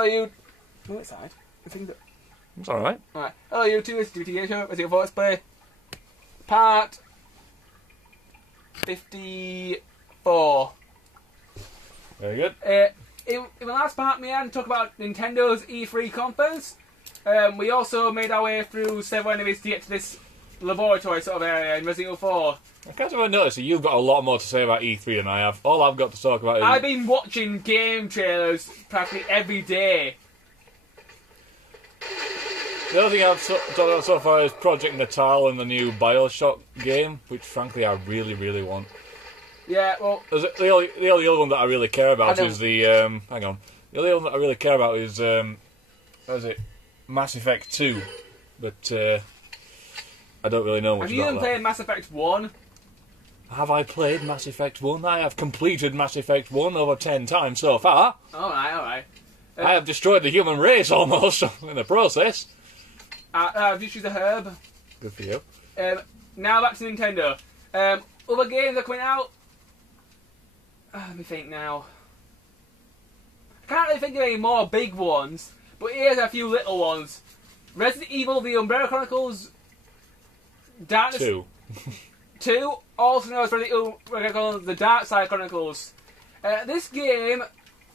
Oh, you... What side? I think that... It's alright. Alright. Oh, you two, it's Dbtgamer show. Let's go Let's play. Part... 54. Very good. In the last part, we had to talk about Nintendo's E3 conference. We also made our way through several enemies to get to this laboratory sort of area in Resident Evil 4. I can't have noticed that you've got a lot more to say about E3 than I have. All I've got to talk about is... I've been watching game trailers practically every day. The other thing I've talked about so far is Project Natal and the new Bioshock game, which frankly I really, really want. Yeah, well... The only other one that I really care about is the... hang on. The only one that I really care about is... what is it? Mass Effect 2. But, I don't really know much about that. Have you even played Mass Effect 1? Have I played Mass Effect 1? I have completed Mass Effect 1 over 10 times so far. Alright, alright. I have destroyed the human race almost in the process. Have you choose a herb? Good for you. Now back to Nintendo. Other games are coming out. Let me think now. I can't really think of any more big ones, but here's a few little ones. Resident Evil: The Umbrella Chronicles. Darkness 2. 2, also known as Resident Evil Chronicles: The Dark Side Chronicles. This game,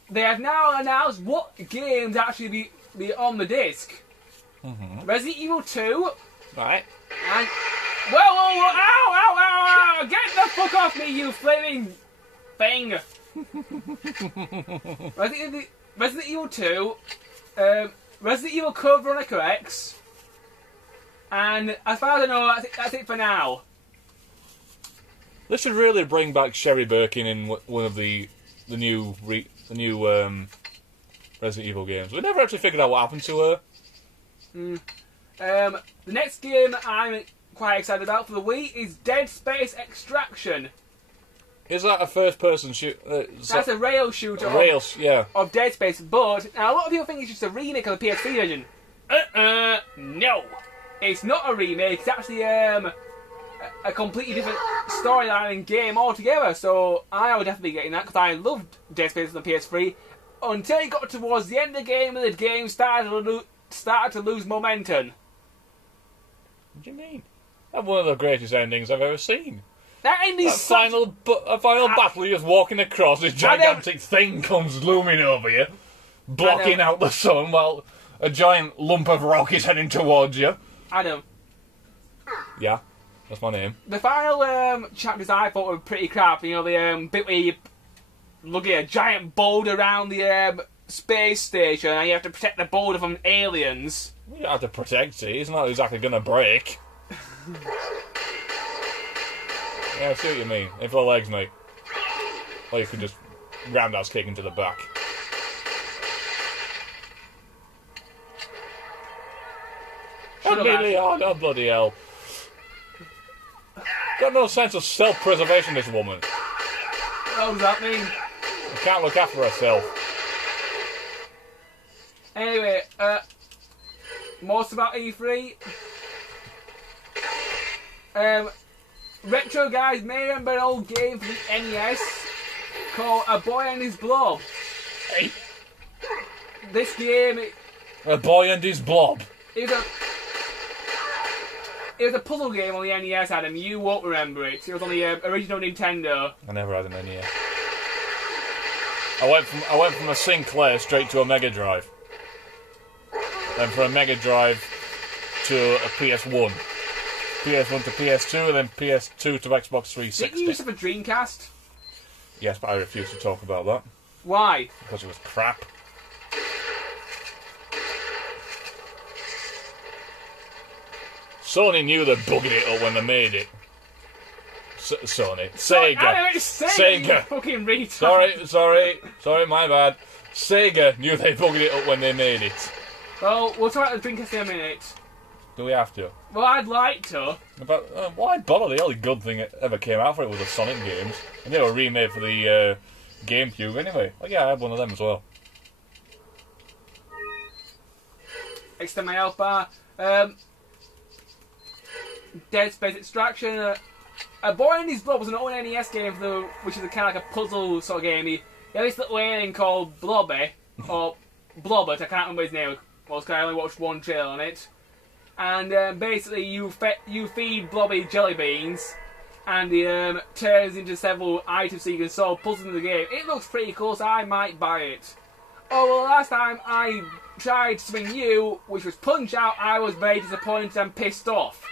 they have now announced what games actually be on the disc. Resident Evil 2. Right. And... Whoa, whoa, whoa! Ow, ow, ow, ow! Get the fuck off me, you flaming thing! Resident Evil 2. Resident Evil Code Veronica X. And as far as I know, that's it for now. This should really bring back Sherry Birkin in one of the new Resident Evil games. We never actually figured out what happened to her. The next game I'm quite excited about for the Wii is Dead Space Extraction. Is that a first-person shoot? That's a rail shooter of Dead Space, but now a lot of people think it's just a remake of the PS3 version. No. It's not a remake, it's actually a completely different storyline and game altogether, so I would definitely be getting that, because I loved Dead Space on the PS3, until it got towards the end of the game and the game started to lose momentum. What do you mean? That's one of the greatest endings I've ever seen. That ending is final battle, you're just walking across, this gigantic thing comes looming over you, blocking out the sun while a giant lump of rock is heading towards you. Adam. Yeah, that's my name. The final chapters I thought were pretty crap. You know, the bit where you look at a giant boulder around the space station and you have to protect the boulder from aliens. You don't have to protect it, it's not exactly going to break. Yeah, I see what you mean. In for the legs, mate. Or you could just roundhouse kick into the back. Oh, bloody hell. Got no sense of self-preservation, this woman. What does that mean? She can't look after herself. Anyway, most about E3. Retro guys may remember an old game for the NES called A Boy and His Blob. Hey. This game... A Boy and His Blob. It was a puzzle game on the NES, Adam. You won't remember it. It was on the original Nintendo. I never had an NES. I went from a Sinclair straight to a Mega Drive. Then from a Mega Drive to a PS1. PS1 to PS2, and then PS2 to Xbox 360. Didn't you use it for Dreamcast? Yes, but I refuse to talk about that. Why? Because it was crap. Sony knew they bugged it up when they made it. Sony. Sega. Sega. You fucking retard. Sorry, my bad. Sega knew they bugged it up when they made it. Well, we'll talk about the Dreamcast in a minute. Do we have to? Well, I'd like to. Why bother? The only good thing that ever came out for it was the Sonic games. And they were remade for the GameCube anyway. Oh yeah, I had one of them as well. Extend my health bar. Dead Space Extraction. A Boy and His Blob was an old NES game, which is kind of like a puzzle sort of game. You have this little alien called Blobby, or Blobbert, I can't remember his name, because I only watched one trailer on it. And basically you feed Blobby jelly beans, and he turns into several items so you can solve puzzles in the game. It looks pretty cool, so I might buy it. Oh, well, last time I tried to swing you, which was Punch Out, I was very disappointed and pissed off.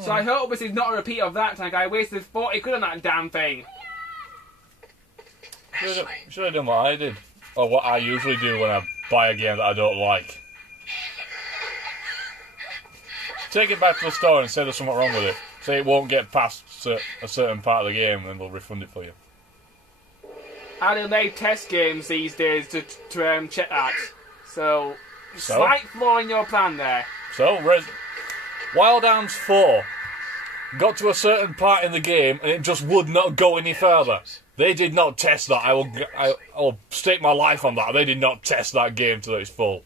So I hope this is not a repeat of that time. I wasted 40 quid on that damn thing. Should have done what I did. Or what I usually do when I buy a game that I don't like. Take it back to the store and say there's something wrong with it. Say it won't get past a certain part of the game, and then they'll refund it for you. I do make test games these days to check that. So, slight flaw in your plan there. So, Wild Arms 4 got to a certain part in the game and it just would not go any further. They did not test that. I will stake my life on that. They did not test that game to its full.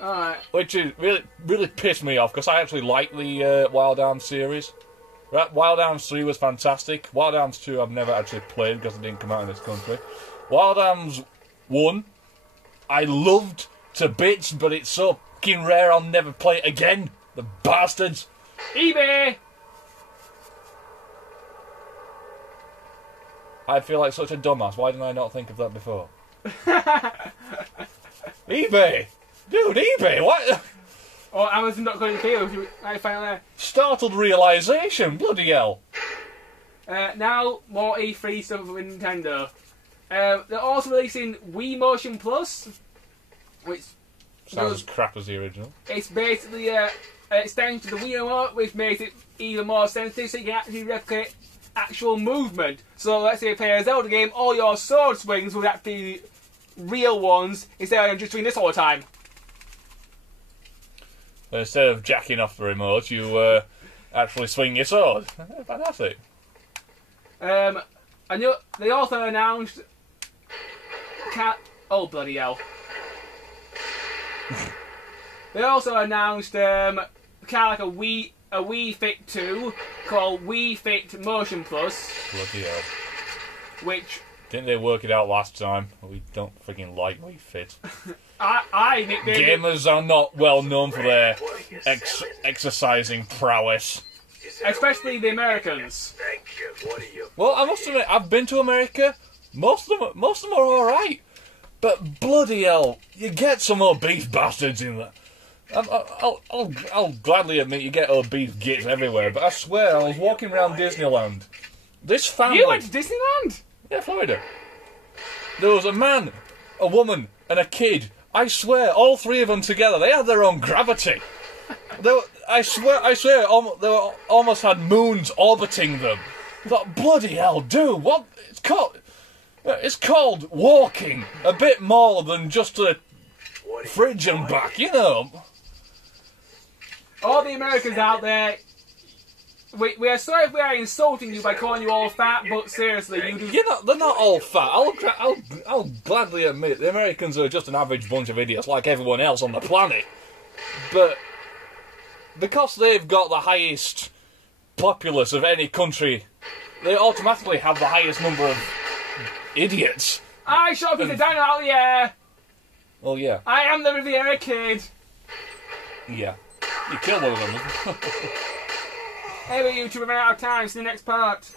Alright. Which is really pissed me off because I actually like the Wild Arms series. Wild Arms 3 was fantastic. Wild Arms 2 I've never actually played because it didn't come out in this country. Wild Arms 1 I loved to bits, but it's so fucking rare I'll never play it again. The bastards. eBay! I feel like such a dumbass. Why didn't I not think of that before? eBay! Dude, eBay, what? Or Amazon.co.uk, I found there. Startled realisation, bloody hell. Now, more E3 stuff with Nintendo. They're also releasing Wii Motion Plus, which sounds as crap as the original. It's basically an extension to the Wii remote, which makes it even more sensitive, so you can actually replicate actual movement. So let's say you play a Zelda game, all your sword swings will actually be real ones, instead of just doing this all the time. Instead of jacking off the remote, you actually swing your sword. Fantastic. And they also announced... Oh, bloody hell. They also announced kind of like a Wii Fit 2 called Wii Fit Motion Plus. Bloody hell. Which... Didn't they work it out last time? We don't freaking like Wii Fit. I nicknamed Gamers are not well known for their exercising prowess. Especially the Americans. Well, I must admit, I've been to America. Most of them are alright. But bloody hell, you get some obese bastards in there. I'll gladly admit you get obese gits everywhere, but I swear I was walking around Disneyland. This family... You went to Disneyland? Yeah, Florida. There was a man, a woman, and a kid. I swear, all three of them together, they had their own gravity. I swear, they almost had moons orbiting them. I thought, bloody hell, dude, what? It's called walking. A bit more than just a fridge and back, you know. All the Americans out there, we are sorry if we are insulting you by calling you all fat, but seriously, they're not all fat. I'll gladly admit the Americans are just an average bunch of idiots like everyone else on the planet. But because they've got the highest populace of any country, they automatically have the highest number of idiots. I shot a piece of dino out of the air. Well, yeah. I am the Riviera Kid. Yeah. You killed one of them. Anyway, YouTube, we're out of time. See you next part.